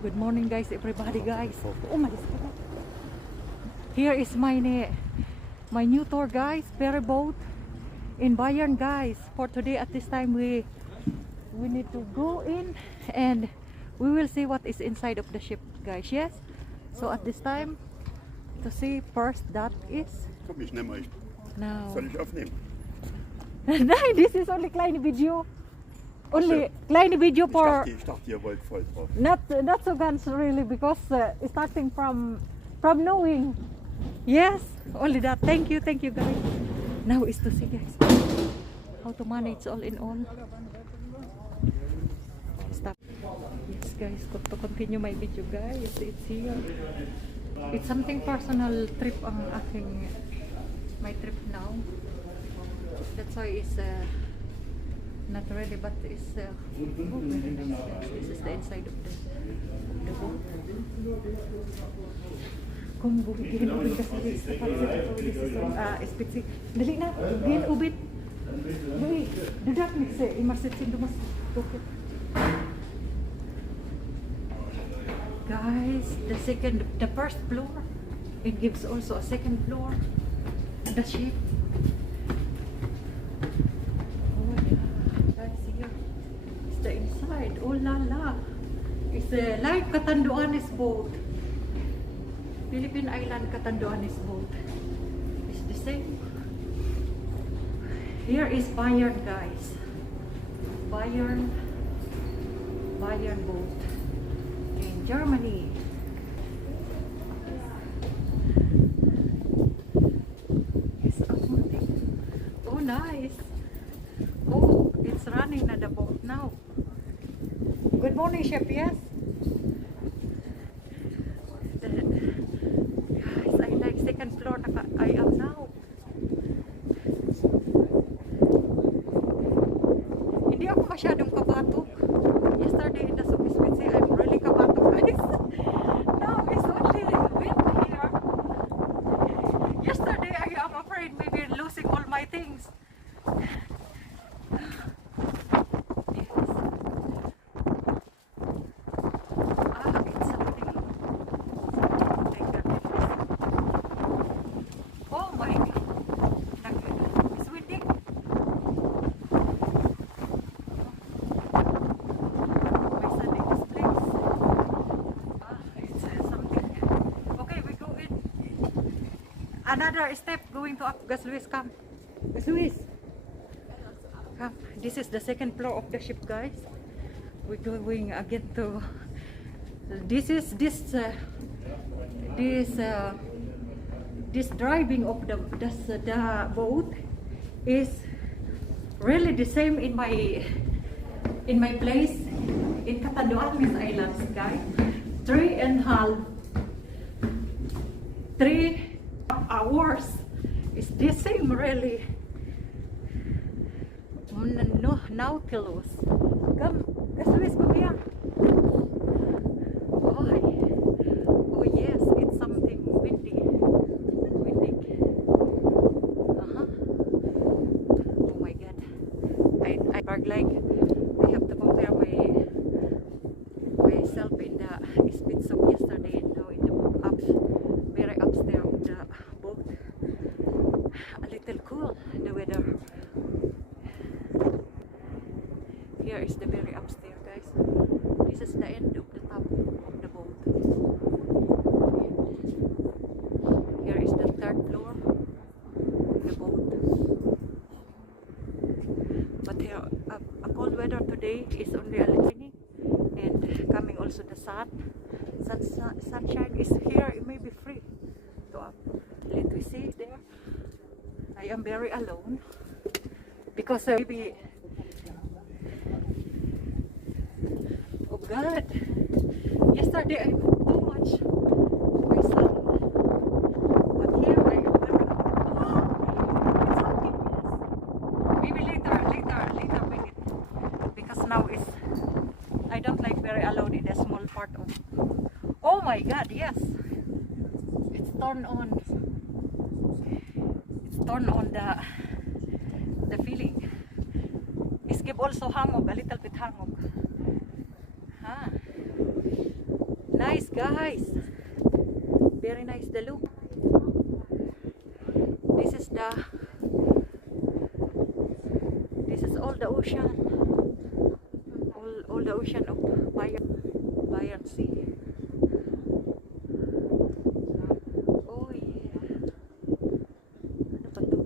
Good morning guys, everybody guys. Oh my God. Here is my new tour guys, ferry boat in Bayern guys. For today at this time we need to go in and we will see what is inside of the ship guys. Yes. So at this time to see first that is Komm, ich nehme euch. now. Soll ich aufnehmen? Nein, this is only kleine video. Only kleine video for Ich dachte, ihr wollt voll drauf. not so ganz really because starting from knowing. Yes, only that. Thank you guys. Now is to see guys how to manage all in all. Stop. Yes guys, to continue my video guys. It's here. It's something personal trip ang aking my trip now. That's why it's not really, but it's oh, very nice guys. This is the inside of the boat. Kung buhihin ubit kasi guys, sa pagsa this is spitzy. Dali na, buhihin ubit. Dali, dudak mix imasit sin dumas. Okay. Guys, the first floor, it gives also a second floor. The ship. Oh yeah, guys, here is the inside. Oh la la, it's a like Catanduanes boat. Philippine Island Catanduanes boat. It's the same. Here is Bayern guys. Bayern boat in Germany. It's amazing. Oh nice. Oh, it's running na the boat now. Good morning, Schiff. Yes. Guys, I like second floor. I am now. Hindi ako masyadong kabatok. Yesterday in the Sophiswitzy, I'm really kabatok guys. Now it's only wind here. Yesterday I am afraid maybe losing all my things. It's something like that. Oh my God. It's windy. Another step going to up. Gus Luis, come. Gus Luis, come. This is the second floor of the ship, guys. We're going again to. This driving of the boat is really the same in my place in Catanduanes Islands, guys. 3 hours is the same really. No, Nautilus. Come, Luis, come here. Oh yes, it's something windy. Oh my God. I park like I have to compare myself in the speeds of yesterday and now in the very upstairs of the boat. A little cool the weather. Here is the very upstairs guys. This is the end of the top of the boat. Here is the third floor of the boat. But here a cold weather today is only a little rainy and coming also the sunshine is here. It may be free to up. Let me see there. I am very alone because maybe oh God, yesterday I moved too much myself, but here I am very alone. It's something yes. Maybe later minute because now it's I don't like very alone in a small part of. Oh my God, yes, it's turned on. Turn on the feeling. It's give also hangog, a little bit hangog. Nice guys. Very nice the look. This is all the ocean. All the ocean of Bayern Sea. Oh yeah. Ano ba to?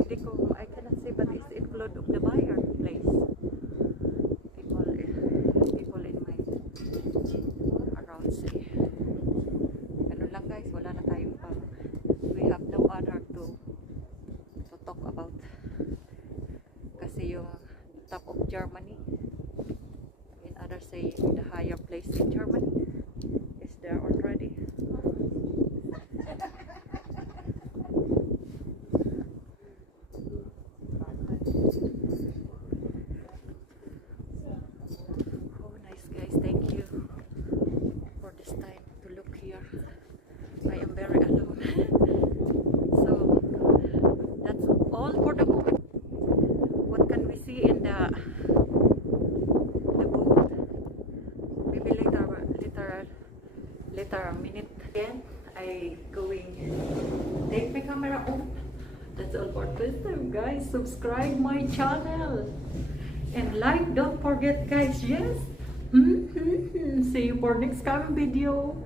Hindi ko, I cannot say, but it's include of the Bayern place. People in my around sea. Ano lang guys, wala na tayong pang, we have no other to talk about. Kasi yung top of Germany, in others say the higher place in Germany is there already. Oh nice guys, thank you for this time to look here. I am very alone. So that's all for the moment. What can we see in the boat? Maybe later a minute. Again, I going take my camera off. That's all for this time, guys. Subscribe my channel and like. Don't forget, guys. Yes. See you for next coming video.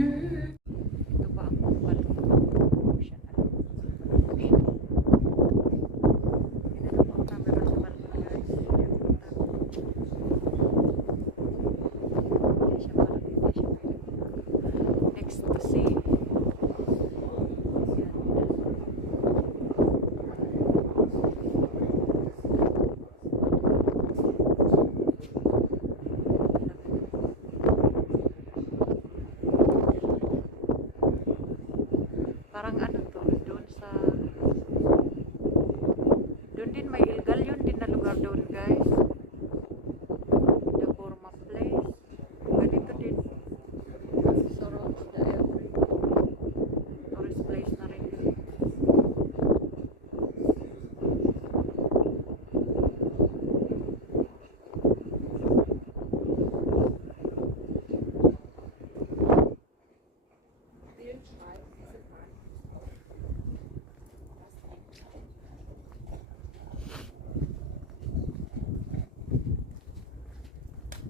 Ito pa ang ocean. Next to see. Parang ano to, doon din may illegal yun din na lugar doon guys. The Burma place. Ganito din. Surround the every tourist place na rin.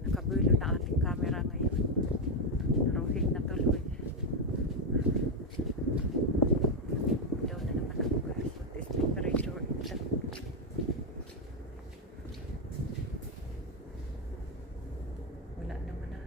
Nakabulo na ating camera ngayon. Naruhig na tuloy. Daw na naman ako guys. What is temperature? Wala naman na.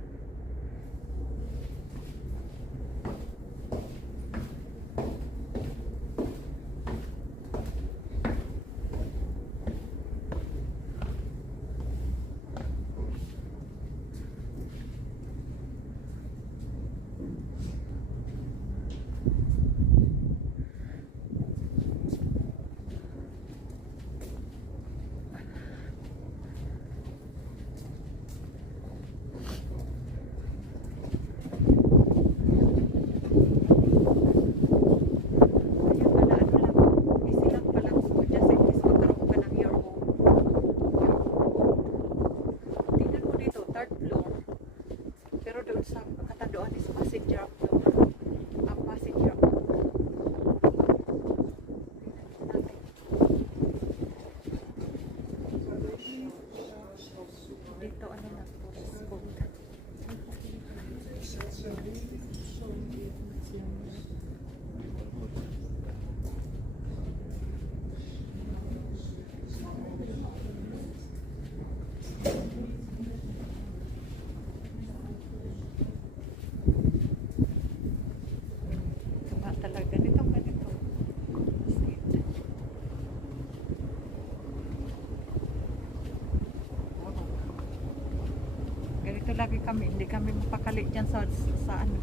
Lagi kami, hindi kami mapakali dyan sa ano,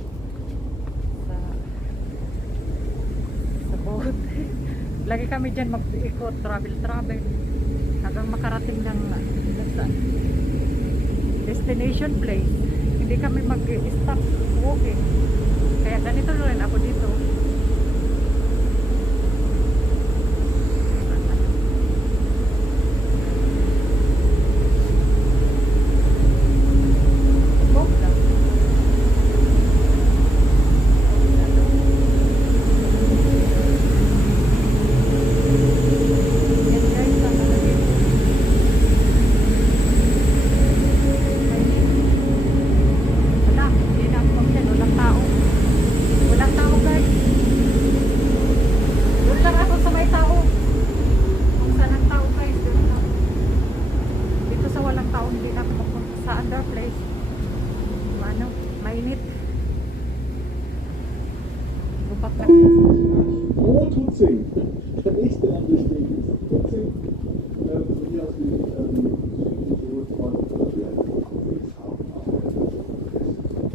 sa boat. Lagi kami dyan mag-ikot, travel hanggang makarating ng sa destination place. Hindi kami mag-stop walking. Kaya ganito rin ako dito. under place. Ano, mainit. Gupak lang. Oh, Tutzing. Der nächste Landesweg ist Tutzing. Von hier aus bin ich zurückfahren.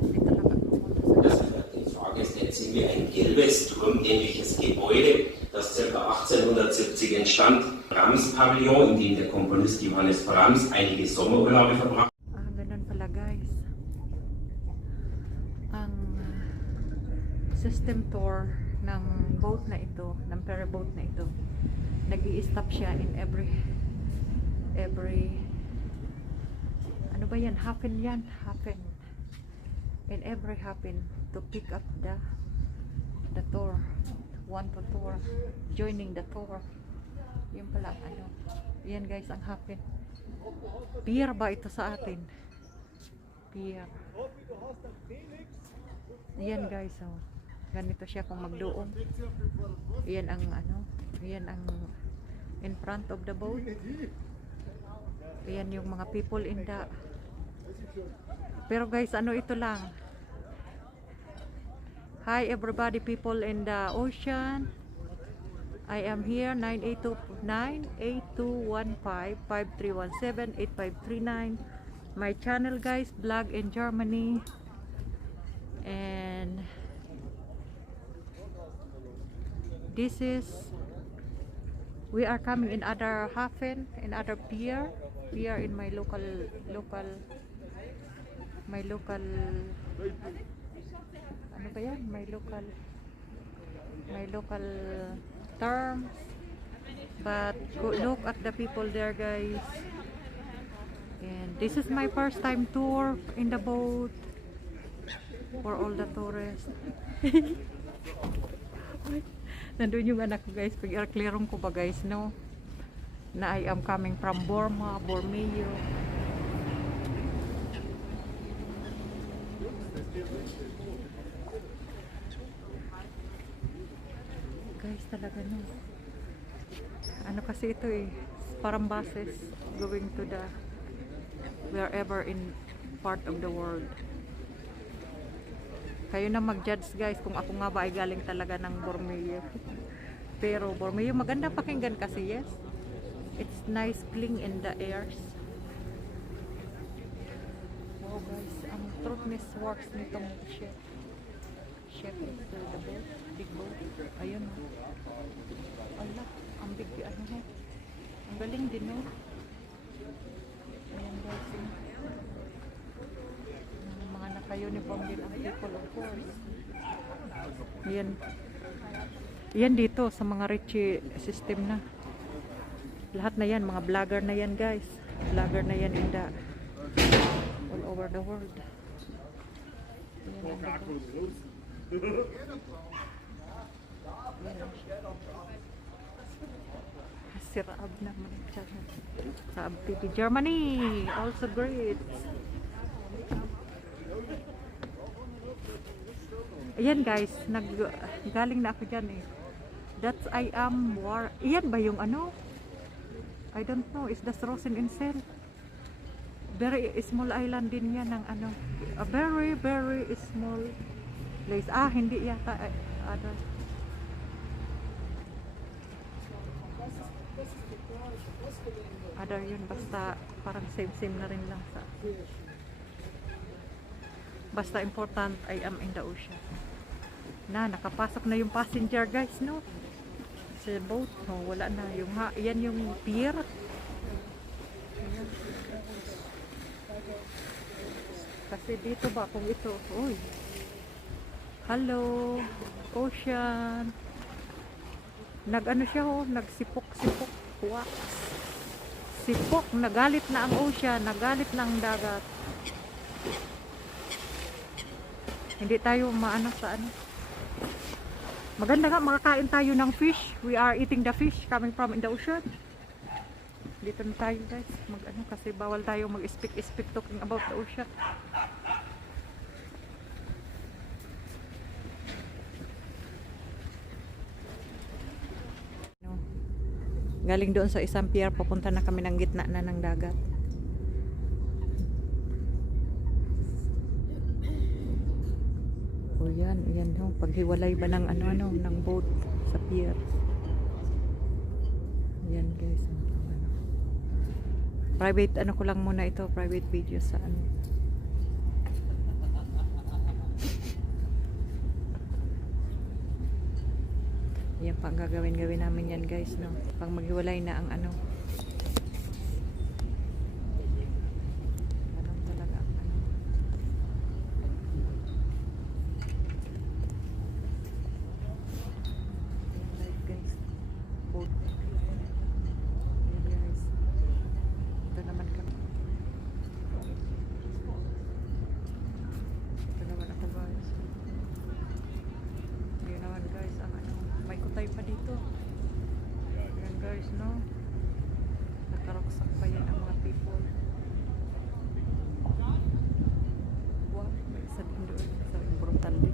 Dito lang ako. Die Frage ist, jetzt sehen wir ein gelbes, turmähnliches Gebäude, das ca. 1870 entstand. Brahms-Pavillon, in dem der Komponist Johannes Brahms einige Sommerurlaube verbrachte. Ganun pala guys. Ang system tour ng boat na ito, ng ferry boat na ito, nag-i-stop siya in every ano ba yan? Happen yan. Happen. In every happen to pick up the tour. Want to tour. Joining the tour. Yun pala ano. Yan guys ang happen. Pier ba ito sa atin? Pier. Yan guys, oh. Ganito siya kung magdoong. Yan ang ano, yan ang in front of the boat. Yan yung mga people in the. Pero guys, ano ito lang. Hi everybody, people in the ocean. I am here 9821553178539. My channel guys, vlog in Germany. And this is, we are coming in other hafen, in other pier in my local ano ba yan? My local terms. But go look at the people there guys. And this is my first time tour in the boat for all the tourists. Nandun yung anak ko guys, pag-clearong ko ba guys, no? Na I am coming from Borneo. Guys, talaga no. Ano kasi ito eh, parang buses going to the wherever in part of the world. Kayo na mag-judge guys kung ako nga ba ay galing talaga ng Borneo. Pero Borneo maganda pakinggan kasi, yes. It's nice clean in the airs. Wow guys, ang truthness works nitong Schiff. Schiff is the boat, big boat. Ayun. Allah, ang big ano ho. Ang galing din no. Ayan guys. Mga naka-uniform din ang people of course. Ayan. Yan dito sa mga Richie system na. Lahat na yan, mga vlogger na yan guys. Vlogger na yan in the all over the world. Si Raab naman Raab TV Germany, also great. Ayan guys, galing na ako dyan eh. That's I am war. Iyan ba yung ano? I don't know, is the Rosen Insel? Very small island din yan ng ano. A very small place. Ah, hindi yata. Other. Other yun, basta parang same na rin lang sa. Basta important, I am in the ocean. Nakapasok na yung passenger guys, no? Sa boat, no, wala na. Yan yung pier. Ayan. Kasi dito ba, kung ito, uy. Hello, ocean. Nag-ano siya, oh, nagsipok-sipok. Wax. Sipok, nagalit na ang ocean, nagalit na ang dagat. Hindi tayo maano sa ano. Maganda nga, makakain tayo ng fish. We are eating the fish coming from in the ocean. Dito na tayo guys. Mag-ano kasi bawal tayo mag-speak talking about the ocean. No. Galing doon sa isang pier, papunta na kami ng gitna na ng dagat. yan ho. Paghiwalay ba ng ano, ng boat sa pier. Yan guys. Ano. Private, ano ko lang muna ito, private video sa ano. Yan pang gagawin namin yan guys, no. Pag maghiwalay na ang ano. Ganun talaga ang ano. Yan live guys. Boat. Yan guys. Ito naman kami. Ito naman ako guys. Yan naman guys ang ano. May kutay pa dito. Yan guys, no? Nakaroksak pa yan ang mga people. Wow, may isa din doon. So, brutal din.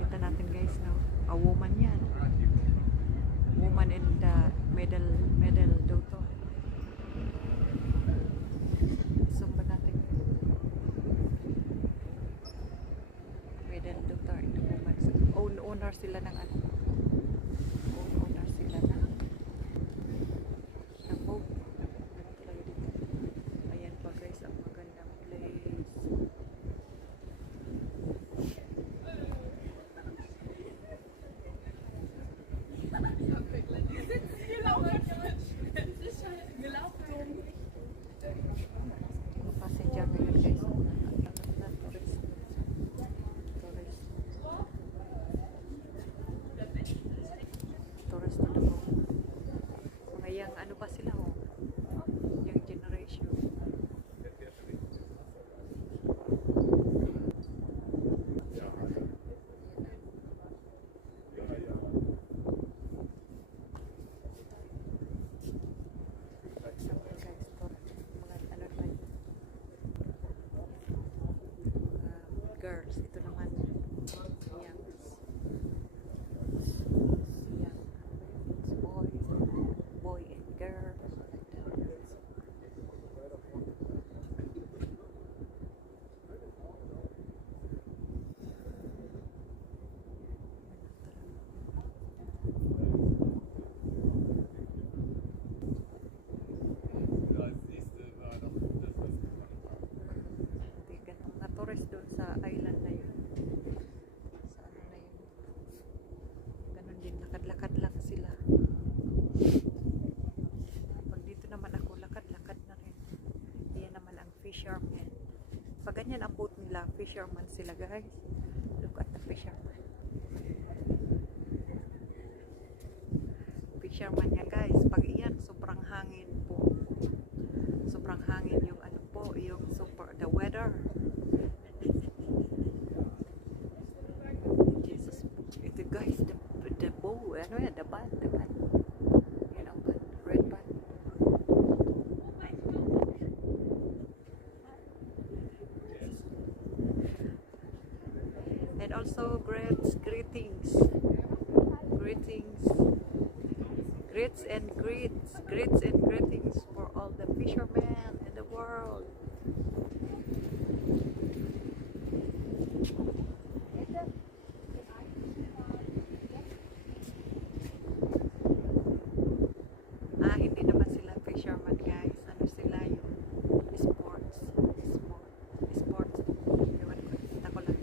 Kita natin guys, no? A woman yan. Woman in the medal daughter. Zoom ba natin? Medal daughter in the woman. Owner sila ng ano? Owner sila ng boat. Ano talaga dito? Ayan pa guys, ang magandang place. Passenger ngayon guys. Tourist to the boat. Mga yang ano pa sila ho? Yung generation. Girls, ito naman young boy and girl. Mga tourist doon sa island na yun. Sa ano na yun. Ganon din, lakad-lakad lang sila. Pag dito naman ako, lakad-lakad na rin. Yan naman ang fisherman. Pag ganyan ang boat nila, fisherman sila guys. Look at the fisherman. Fisherman niya guys. Pag iyan, sobrang hangin po. Sobrang hangin yung ano po, yung the weather. Jesus. Ito guys, the bow, ano yan, the band. Yan ang band, red band. And also greetings and greetings for all the fishermen in the world. Hindi naman sila fisherman guys. Ano sila yung sports. Ewan ko, kita ko lang.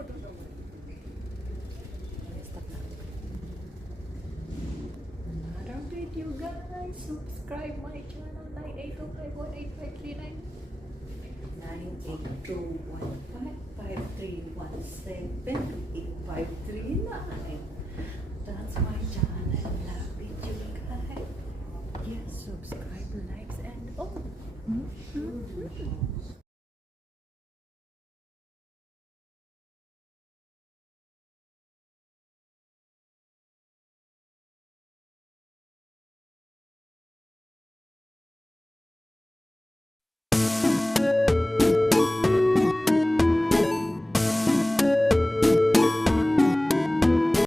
Stop na. Another video guys. Subscribe my channel 982518539 982155317 8539